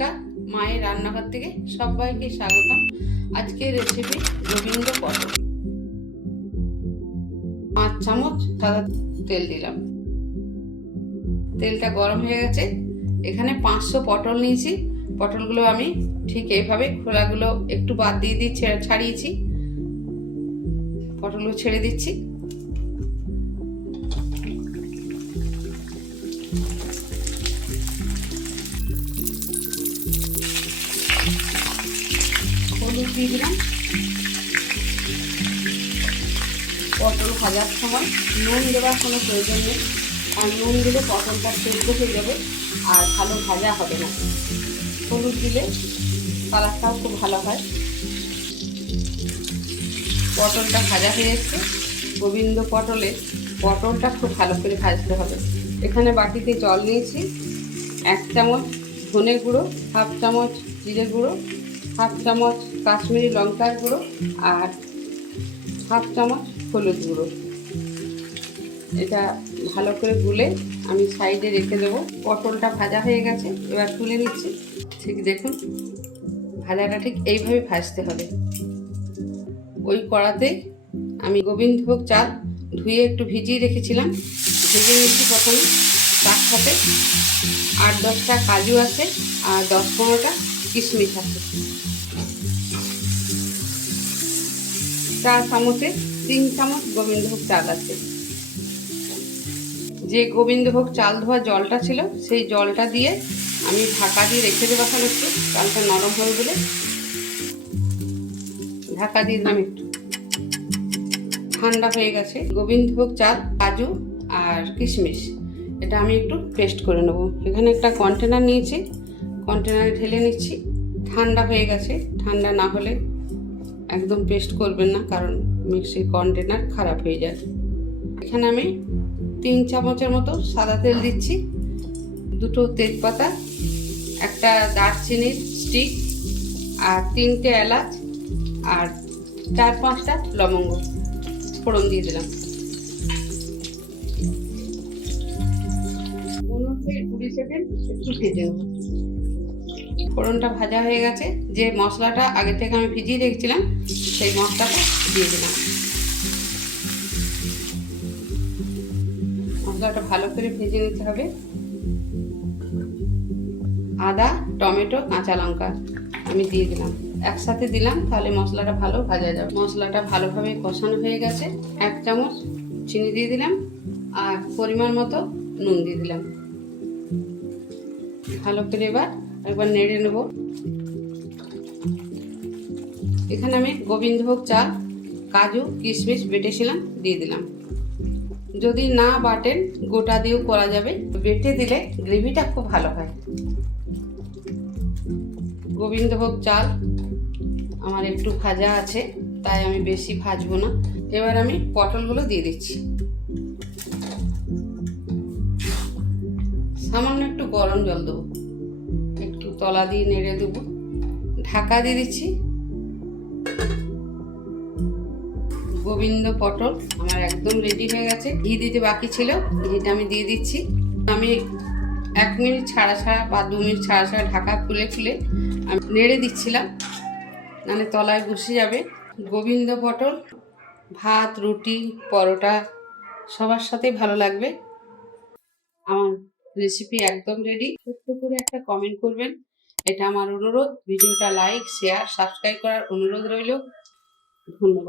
নমস্কার, মায়ের রান্নাঘর থেকে সবাইকে স্বাগতম। আজকের রেসিপি গোবিন্দ পটল। পাঁচ চামচ সাদা তেল দিলাম। তেলটা গরম হয়ে গেছে। এখানে পাঁচশো পটল নিয়েছি। পটলগুলো আমি ঠিক এইভাবে খোলাগুলো একটু বাদ দিয়ে দিয়ে ছেড়ে- ছাড়িয়েছি। পটলগুলো ছেড়ে দিচ্ছি। হলুদ দিয়ে দিলাম। পটল ভাজার সময় নুন দেওয়ার কোনো প্রয়োজন নেই। আর নুন দিলে পটলটা সেদ্ধ হয়ে যাবে আর ভালো ভাজা হবে না। হলুদ দিলে কালারটাও খুব ভালো হয়। পটলটা ভাজা হয়ে এসছে। গোবিন্দ পটলে পটলটা খুব ভালো করে ভাজতে হবে। এখানে বাটিতে জল নিয়েছি। এক চামচ ধনে গুঁড়ো, হাফ চামচ জিরে গুঁড়ো হাফ চামচ কাশ্মীরি লঙ্কার গুঁড়ো আর হাফ চামচ হলুদ গুঁড়ো। এটা ভালো করে গুলে আমি সাইডে রেখে দেবো। পটলটা ভাজা হয়ে গেছে, এবার তুলে নিচ্ছি। ঠিক দেখুন, ভাজাটা ঠিক এইভাবে ভাজতে হবে। ওই কড়াতে আমি গোবিন্দভোগ চাল ধুয়ে একটু ভিজিয়ে রেখেছিলাম। ভেজে নিচ্ছি প্রথমে। তার সাথে আট দশটা কাজু আছে আর দশ পনেরোটা কিশমিশ আছে। চা চামচে, তিন চামচ গোবিন্দভোগ চাল আছে। যে গোবিন্দভোগ চাল ধোয়া জলটা ছিল, সেই জলটা দিয়ে আমি ঢাকা দিয়ে রেখে দেবো এখন একটু। চালটা নরম হয়ে গেলে ঢাকা দিয়ে দিলাম একটু। ঠান্ডা হয়ে গেছে। গোবিন্দভোগ চাল, কাজু আর কিশমিশ, এটা আমি একটু পেস্ট করে নেব। এখানে একটা কন্টেনার নিয়েছি। কন্টেনারে ঢেলে নিচ্ছি। ঠান্ডা হয়ে গেছে। ঠান্ডা না হলে একদম পেস্ট করবেন না, কারণ মিক্সির কন্টেনার খারাপ হয়ে যায়। এখানে আমি তিন চামচের মতো সাদা তেল দিচ্ছি। দুটো তেজপাতা, একটা দারচিনির স্টিক আর তিনটে এলাচ আর চার পাঁচটা লবঙ্গ ফোড়ন দিয়ে দিলাম। থেকে কুড়ি সেকেন্ড একটু ভেজে নেব। ফোড়নটা ভাজা হয়ে গেছে। যে মশলাটা আগে থেকে আমি ভিজিয়ে রেখেছিলাম, সেই মশলাটা দিয়ে দিলাম। মশলাটা ভালো করে ভেজে নিতে হবে। আদা, টমেটো, কাঁচা লঙ্কা আমি দিয়ে দিলাম। একসাথে দিলাম, তাহলে মশলাটা ভালো ভাজা যাবে। মশলাটা ভালোভাবে কষানো হয়ে গেছে। এক চামচ চিনি দিয়ে দিলাম আর পরিমাণ মতো নুন দিয়ে দিলাম। ভালো করে এবার একবার নেড়ে নেব। এখানে আমি গোবিন্দভোগ চাল, কাজু, কিশমিশ বেটেছিলাম, দিয়ে দিলাম। যদি না বাটেন, গোটা দিয়েও করা যাবে। বেটে দিলে গ্রেভিটা খুব ভালো হয়। গোবিন্দভোগ চাল আমার একটু ভাজা আছে, তাই আমি বেশি ভাজবো না। এবার আমি পটলগুলো দিয়ে দিচ্ছি। সামান্য একটু গরম জল দেবো। তলা দিয়ে নেড়ে দেবো। ঢাকা দিয়ে দিচ্ছি। গোবিন্দ পটল আমার একদম রেডি হয়ে গেছে। ঘি দিতে বাকি ছিল, ঘিটা আমি দিয়ে দিচ্ছি। আমি এক মিনিট ছাড়া ছাড়া বা দু মিনিট ছাড়া ছাড়া ঢাকা খুলে খুলে আমি নেড়ে দিচ্ছিলাম। মানে তলায় বসে যাবে। গোবিন্দ পটল, ভাত, রুটি, পরোটা সবার সাথেই ভালো লাগবে। আমার রেসিপি একদম রেডি ছোট্ট করে একটা কমেন্ট করবেন। এটা আমার অনুরোধ। ভিডিওটা লাইক শেয়ার সাবস্ক্রাইব করার অনুরোধ রইল। ধন্যবাদ।